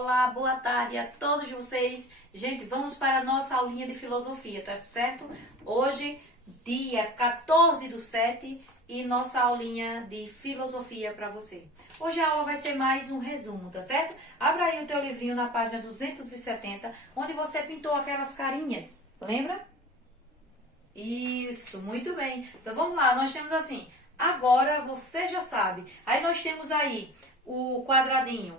Olá, boa tarde a todos vocês. Gente, vamos para a nossa aulinha de filosofia, tá certo? Hoje, dia 14/7 e nossa aulinha de filosofia para você. Hoje a aula vai ser mais um resumo, tá certo? Abra aí o teu livrinho na página 270, onde você pintou aquelas carinhas, lembra? Isso, muito bem. Então vamos lá, nós temos assim, agora você já sabe. Aí nós temos aí o quadradinho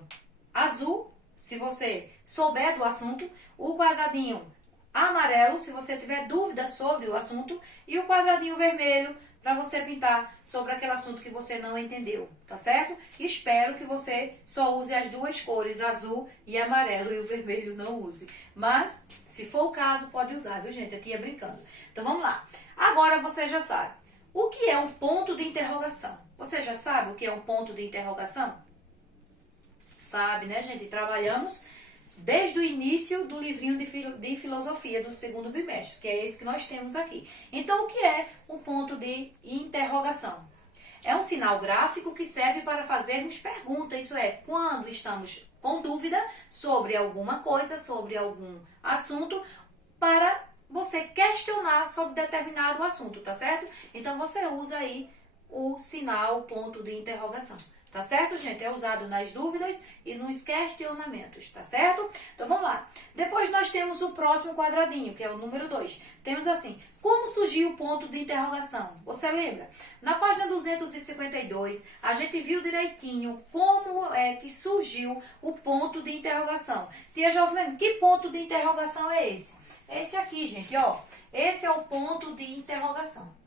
azul, se você souber do assunto, o quadradinho amarelo, se você tiver dúvida sobre o assunto, e o quadradinho vermelho, para você pintar sobre aquele assunto que você não entendeu, tá certo? Espero que você só use as duas cores, azul e amarelo, e o vermelho não use. Mas, se for o caso, pode usar, viu, gente? Aqui é brincando. Então, vamos lá. Agora você já sabe. O que é um ponto de interrogação? Você já sabe o que é um ponto de interrogação? Sabe, né, gente? Trabalhamos desde o início do livrinho de filosofia do segundo bimestre, que é esse que nós temos aqui. Então, o que é um ponto de interrogação? É um sinal gráfico que serve para fazermos perguntas, isso é, quando estamos com dúvida sobre alguma coisa, sobre algum assunto, para você questionar sobre determinado assunto, tá certo? Então, você usa aí o sinal ponto de interrogação. Tá certo, gente? É usado nas dúvidas e nos questionamentos, tá certo? Então, vamos lá. Depois nós temos o próximo quadradinho, que é o número 2. Temos assim, como surgiu o ponto de interrogação? Você lembra? Na página 252, a gente viu direitinho como é que surgiu o ponto de interrogação. Tia Joslene, que ponto de interrogação é esse? Esse aqui, gente, ó. Esse é o ponto de interrogação.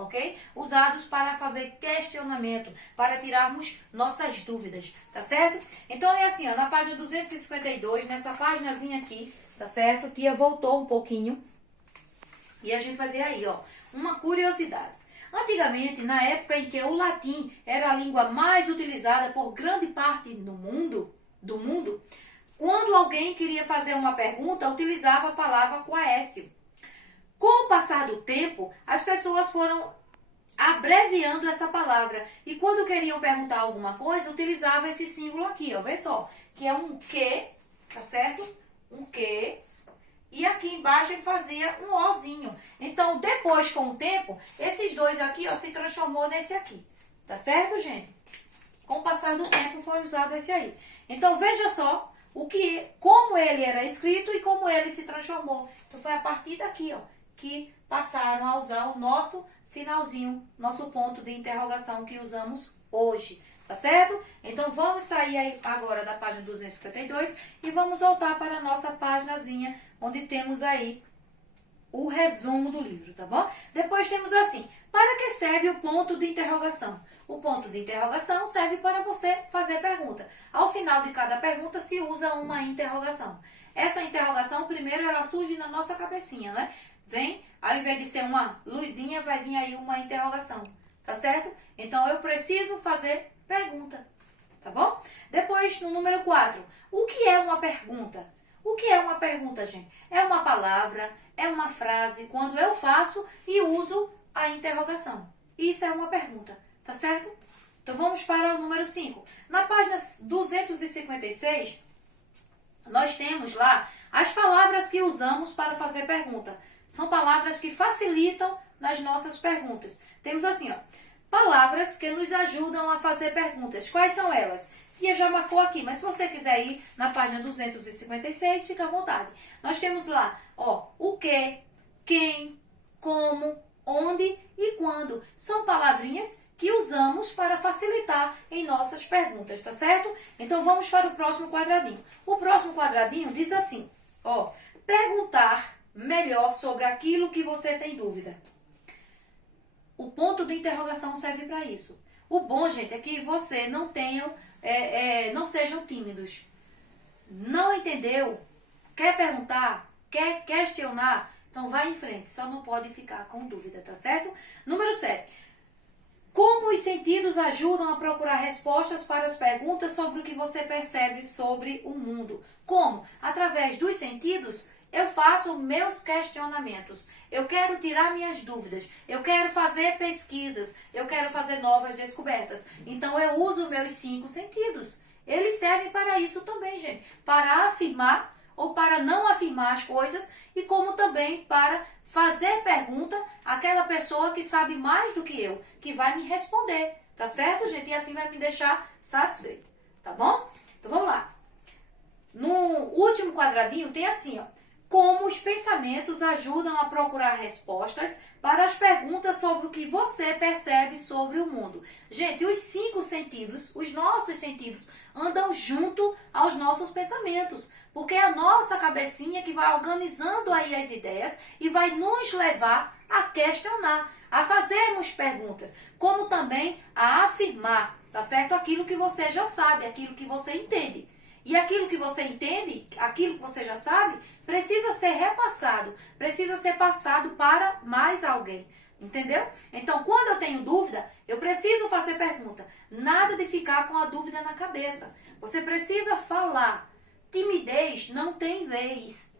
Ok? Usados para fazer questionamento, para tirarmos nossas dúvidas, tá certo? Então, é assim, ó, na página 252, nessa paginazinha aqui, tá certo? Tia voltou um pouquinho e a gente vai ver aí, ó, uma curiosidade. Antigamente, na época em que o latim era a língua mais utilizada por grande parte do mundo, quando alguém queria fazer uma pergunta, utilizava a palavra quaesio. Com o passar do tempo, as pessoas foram abreviando essa palavra. E quando queriam perguntar alguma coisa, utilizavam esse símbolo aqui, ó. Vê só, que é um que, tá certo? Um que. E aqui embaixo ele fazia um ozinho. Então, depois, com o tempo, esses dois aqui, ó, se transformou nesse aqui. Tá certo, gente? Com o passar do tempo, foi usado esse aí. Então, veja só como ele era escrito e como ele se transformou. Então, foi a partir daqui, ó, que passaram a usar o nosso sinalzinho, nosso ponto de interrogação que usamos hoje, tá certo? Então, vamos sair aí agora da página 252 e vamos voltar para a nossa paginazinha, onde temos aí o resumo do livro, tá bom? Depois temos assim, para que serve o ponto de interrogação? O ponto de interrogação serve para você fazer pergunta. Ao final de cada pergunta se usa uma interrogação. Essa interrogação, primeiro, ela surge na nossa cabecinha, né? Vem, ao invés de ser uma luzinha, vai vir aí uma interrogação, tá certo? Então, eu preciso fazer pergunta, tá bom? Depois, no número 4, o que é uma pergunta? O que é uma pergunta, gente? É uma palavra, é uma frase, quando eu faço e uso a interrogação. Isso é uma pergunta, tá certo? Então, vamos para o número 5. Na página 256, nós temos lá as palavras que usamos para fazer pergunta. São palavras que facilitam nas nossas perguntas. Temos assim, ó, palavras que nos ajudam a fazer perguntas. Quais são elas? Tia já marcou aqui, mas se você quiser ir na página 256, fica à vontade. Nós temos lá, ó, o que, quem, como, onde e quando. São palavrinhas que usamos para facilitar em nossas perguntas, tá certo? Então, vamos para o próximo quadradinho. O próximo quadradinho diz assim, ó, perguntar melhor sobre aquilo que você tem dúvida. O ponto de interrogação serve para isso. O bom, gente, é que você não sejam tímidos. Não entendeu? Quer perguntar? Quer questionar? Então vai em frente, só não pode ficar com dúvida, tá certo? Número 7. Como os sentidos ajudam a procurar respostas para as perguntas sobre o que você percebe sobre o mundo? Como? Através dos sentidos, eu faço meus questionamentos, eu quero tirar minhas dúvidas, eu quero fazer pesquisas, eu quero fazer novas descobertas. Então, eu uso meus 5 sentidos. eles servem para isso também, gente. Para afirmar ou para não afirmar as coisas e como também para fazer pergunta àquela pessoa que sabe mais do que eu, que vai me responder, tá certo, gente? E assim vai me deixar satisfeito, tá bom? Então vamos lá. No último quadradinho tem assim, ó, como os pensamentos ajudam a procurar respostas para as perguntas sobre o que você percebe sobre o mundo. Gente, os 5 sentidos, os nossos sentidos, andam junto aos nossos pensamentos, porque é a nossa cabecinha que vai organizando aí as ideias e vai nos levar a questionar, a fazermos perguntas, como também a afirmar, tá certo? Aquilo que você já sabe, aquilo que você entende. E aquilo que você entende, aquilo que você já sabe, precisa ser repassado, precisa ser passado para mais alguém. Entendeu? Então, quando eu tenho dúvida, eu preciso fazer pergunta. Nada de ficar com a dúvida na cabeça. Você precisa falar. Timidez não tem vez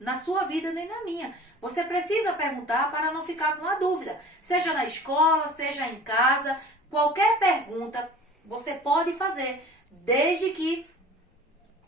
na sua vida nem na minha. Você precisa perguntar para não ficar com a dúvida. Seja na escola, seja em casa, qualquer pergunta você pode fazer, desde que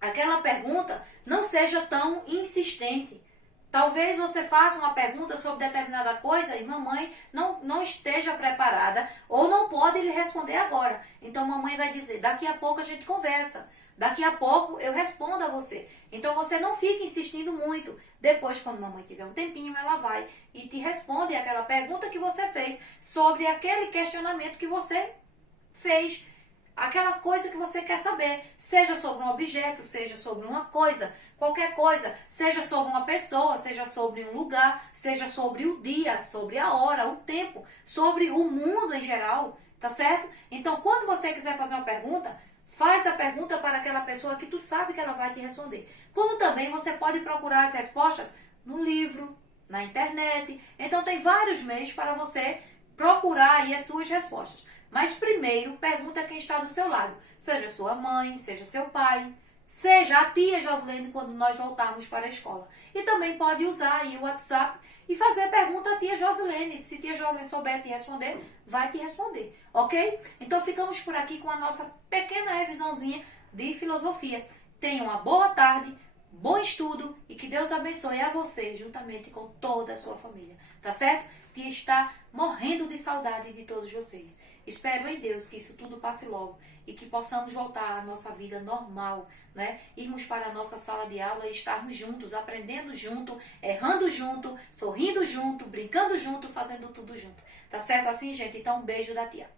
aquela pergunta não seja tão insistente. Talvez você faça uma pergunta sobre determinada coisa e mamãe não esteja preparada ou não pode lhe responder agora. Então mamãe vai dizer, daqui a pouco a gente conversa, daqui a pouco eu respondo a você. Então você não fica insistindo muito. Depois, quando mamãe tiver um tempinho, ela vai e te responde aquela pergunta que você fez sobre aquele questionamento que você fez. Aquela coisa que você quer saber, seja sobre um objeto, seja sobre uma coisa, qualquer coisa, seja sobre uma pessoa, seja sobre um lugar, seja sobre o dia, sobre a hora, o tempo, sobre o mundo em geral, tá certo? Então, quando você quiser fazer uma pergunta, faz a pergunta para aquela pessoa que tu sabe que ela vai te responder. Como também você pode procurar as respostas no livro, na internet. Então, tem vários meios para você procurar aí as suas respostas. Mas primeiro, pergunta quem está do seu lado. Seja sua mãe, seja seu pai, seja a tia Joslene quando nós voltarmos para a escola. E também pode usar aí o WhatsApp e fazer pergunta à tia Joslene. Se a tia Joslene souber te responder, vai te responder, ok? Então ficamos por aqui com a nossa pequena revisãozinha de filosofia. Tenha uma boa tarde, bom estudo e que Deus abençoe a você juntamente com toda a sua família, tá certo? Tia está morrendo de saudade de todos vocês. Espero em Deus que isso tudo passe logo e que possamos voltar à nossa vida normal, né? Irmos para a nossa sala de aula e estarmos juntos, aprendendo junto, errando junto, sorrindo junto, brincando junto, fazendo tudo junto. Tá certo assim, gente? Então, um beijo da tia.